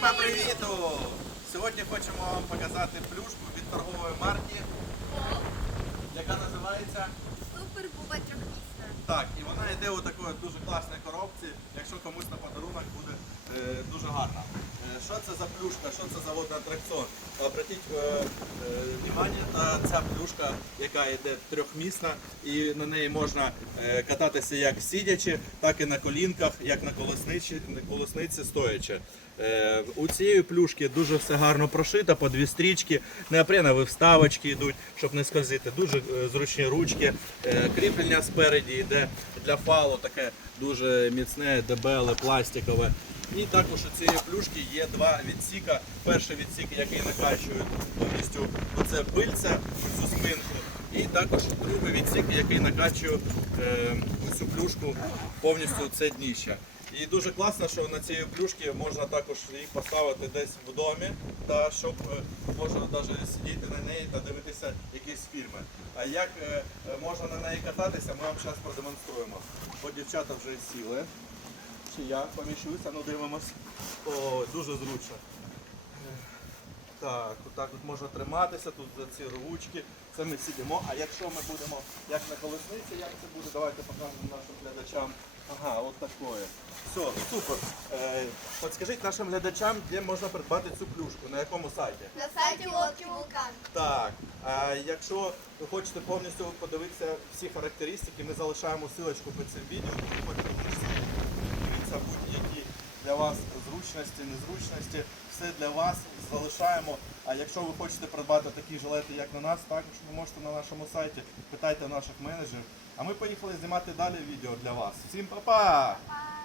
по привіту! Сьогодні хочемо вам показати плюшку від торгової марки, яка називається Супер буба трьохмісна. так. І вона йде у такої дуже класній коробці, якщо комусь на подарунок буде е, дуже гарно. Е, що це за плюшка, що це за водний атракціон? Обратіть е, е, на ця плюшка, яка йде трьохмісна, і на неї можна е, кататися як сидячи, так і на колінках, як на колесниці, на колесниці стоячи. Е, У цієї плюшки дуже все гарно прошито, по дві стрічки, неопренові вставочки йдуть, щоб не скользити. Дуже е, зручні ручки, е, кріплення спереді йде для фалу, таке дуже міцне, дебеле, пластикове. І також у цієї плюшки є два відсіка. Перший відсік, який накачує повністю оце пильця, цю спинку. І також другий відсік, який накачує е, цю плюшку повністю це дніще. І дуже класно, що на цій плюшці можна також їх поставити десь в домі, та щоб е, можна навіть сидіти на неї та дивитися якісь фільми. А як е, можна на неї кататися, ми вам зараз продемонструємо. Бо дівчата вже сіли. Чи я поміщуся, ну дивимось. О, дуже зручно. Так, отак от можна триматися, тут за ці ручки. Це ми сидимо. А якщо ми будемо як на колесниці, як це буде, давайте покажемо нашим глядачам. Ага, от такое. Все, супер. Е, подскажіть нашим глядачам, де можна придбати цю плюшку, на якому сайті? На сайті лодки вулкан. Так, а якщо ви хочете повністю подивитися всі характеристики, ми залишаємо ссылочку під цим відео. Хочете будь-які для вас зручності, незручності, все для вас залишаємо. А якщо ви хочете придбати такі жилети, як на нас, також ви можете на нашому сайті, питайте наших менеджерів. А ми поїхали знімати далі відео для вас. Всім па-па! Па!